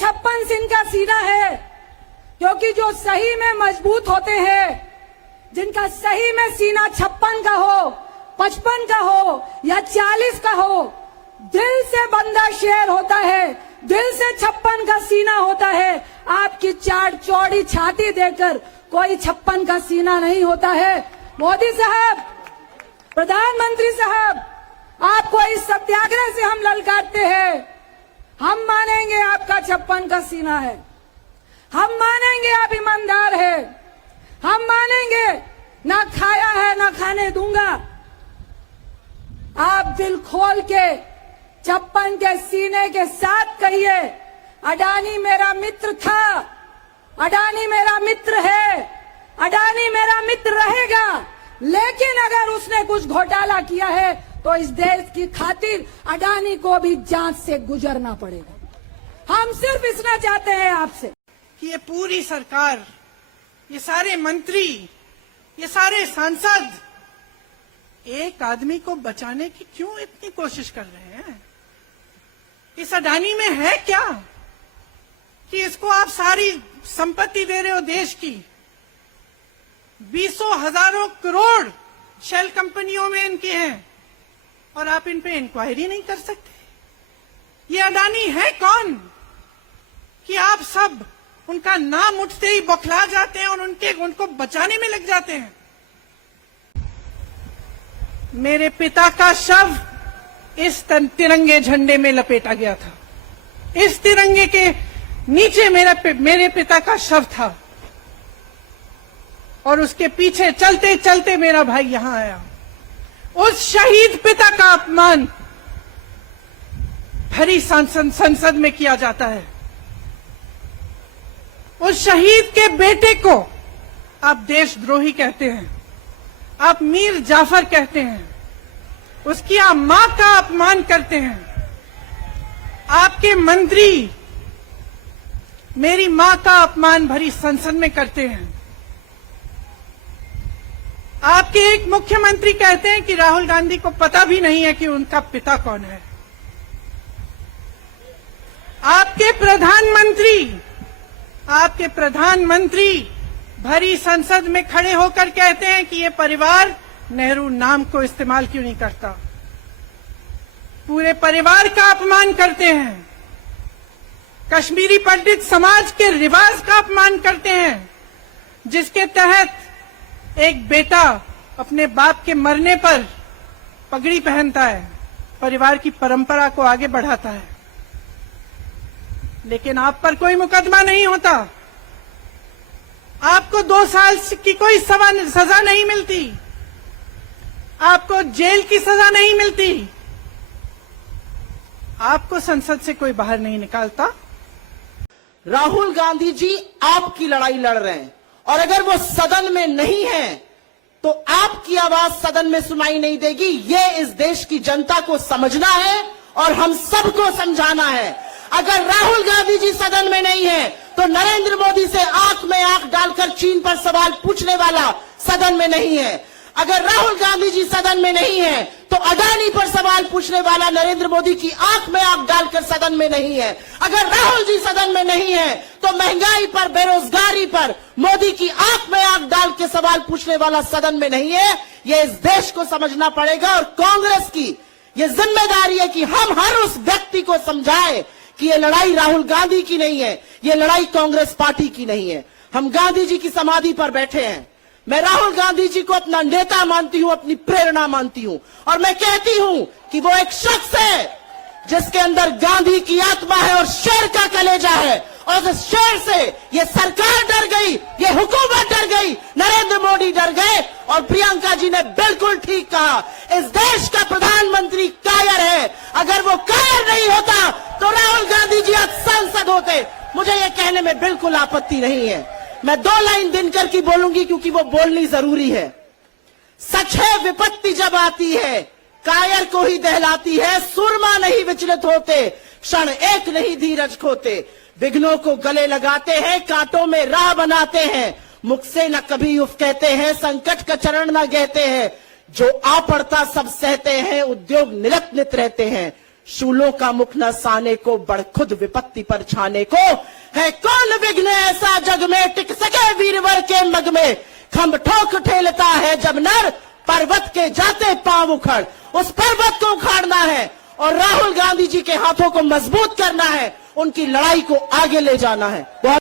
56 सिंह का सीना है, क्योंकि जो सही में मजबूत होते हैं, जिनका सही में सीना 56 का हो, 55 का हो या 40 का हो, दिल से बंदा शेर होता है, दिल से 56 का सीना होता है। आपकी चार चौड़ी छाती देकर कोई 56 का सीना नहीं होता है। मोदी साहब, प्रधानमंत्री साहब, आपको इस सत्याग्रह से हम ललकारते हैं। हम मानेंगे आपका 56 का सीना है, हम मानेंगे आप ईमानदार है, हम मानेंगे ना खाया है ना खाने दूंगा। आप दिल खोल के 56 के सीने के साथ कहिए, अडानी मेरा मित्र था, अडानी मेरा मित्र है, अडानी मेरा मित्र रहेगा, लेकिन अगर उसने कुछ घोटाला किया है तो इस देश की खातिर अडानी को भी जांच से गुजरना पड़ेगा। हम सिर्फ इतना चाहते हैं आपसे कि ये पूरी सरकार, ये सारे मंत्री, ये सारे सांसद एक आदमी को बचाने की क्यों इतनी कोशिश कर रहे हैं? इस अडानी में है क्या कि इसको आप सारी संपत्ति दे रहे हो देश की? 20 हजारों करोड़ शेल कंपनियों में इनके हैं और आप इन पे इंक्वायरी नहीं कर सकते? ये अडानी है कौन कि आप सब उनका नाम उठते ही बौखला जाते हैं और उनको बचाने में लग जाते हैं? मेरे पिता का शव इस तिरंगे झंडे में लपेटा गया था। इस तिरंगे के नीचे मेरे पिता का शव था और उसके पीछे चलते चलते मेरा भाई यहां आया। उस शहीद पिता का अपमान भरी संसद में किया जाता है। उस शहीद के बेटे को आप देशद्रोही कहते हैं, आप मीर जाफर कहते हैं, उसकी आप मां का अपमान करते हैं। आपके मंत्री मेरी मां का अपमान भरी संसद में करते हैं। आपके एक मुख्यमंत्री कहते हैं कि राहुल गांधी को पता भी नहीं है कि उनका पिता कौन है। आपके प्रधानमंत्री भरी संसद में खड़े होकर कहते हैं कि ये परिवार नेहरू नाम को इस्तेमाल क्यों नहीं करता। पूरे परिवार का अपमान करते हैं। कश्मीरी पंडित समाज के रिवाज का अपमान करते हैं, जिसके तहत एक बेटा अपने बाप के मरने पर पगड़ी पहनता है, परिवार की परंपरा को आगे बढ़ाता है। लेकिन आप पर कोई मुकदमा नहीं होता, आपको 2 साल की कोई सजा नहीं मिलती, आपको जेल की सजा नहीं मिलती, आपको संसद से कोई बाहर नहीं निकालता। राहुल गांधी जी आपकी लड़ाई लड़ रहे हैं और अगर वो सदन में नहीं है तो आपकी आवाज सदन में सुनाई नहीं देगी। ये इस देश की जनता को समझना है और हम सबको समझाना है। अगर राहुल गांधी जी सदन में नहीं है तो नरेंद्र मोदी से आंख में आंख डालकर चीन पर सवाल पूछने वाला सदन में नहीं है। अगर राहुल गांधी जी सदन में नहीं है तो अडानी पर सवाल पूछने वाला नरेंद्र मोदी की आंख में आंख डालकर सदन में नहीं है। अगर राहुल जी सदन में नहीं है तो महंगाई पर, बेरोजगारी पर मोदी की आंख में आंख डाल के सवाल पूछने वाला सदन में नहीं है। ये इस देश को समझना पड़ेगा और कांग्रेस की ये जिम्मेदारी है कि हम हर उस व्यक्ति को समझाएं कि ये लड़ाई राहुल गांधी की नहीं है, ये लड़ाई कांग्रेस पार्टी की नहीं है। हम गांधी जी की समाधि पर बैठे हैं। मैं राहुल गांधी जी को अपना नेता मानती हूं, अपनी प्रेरणा मानती हूं और मैं कहती हूं कि वो एक शख्स है जिसके अंदर गांधी की आत्मा है और शेर का कलेजा है। और इस शेर से ये सरकार डर गई, ये हुकूमत डर गई, नरेंद्र मोदी डर गए। और प्रियंका जी ने बिल्कुल ठीक कहा, इस देश का प्रधानमंत्री कायर है। अगर वो कायर नहीं होता तो राहुल गांधी जी आज सांसद होते। मुझे ये कहने में बिल्कुल आपत्ति नहीं है। मैं 2 लाइन दिनकर की बोलूंगी क्योंकि वो बोलनी जरूरी है। सच है विपत्ति जब आती है कायर को ही दहलाती है, सुरमा नहीं विचलित होते, क्षण एक नहीं धीरज खोते। विघ्नों को गले लगाते हैं, कांटों में राह बनाते हैं, मुख से न कभी उफ कहते हैं, संकट का चरण न कहते हैं। जो आ पड़ता सब सहते हैं, उद्योग निरत्नित रहते हैं, शूलों का मुख न साने को, बढ़ खुद विपत्ति पर छाने को। है कौन विघ्न ऐसा जग में, टिक सके वीरवर के मग में। खंभ ठोक ठेलता है जब नर, पर्वत के जाते पांव उखड़। उस पर्वत को उखाड़ना है और राहुल गांधी जी के हाथों को मजबूत करना है, उनकी लड़ाई को आगे ले जाना है। बहुत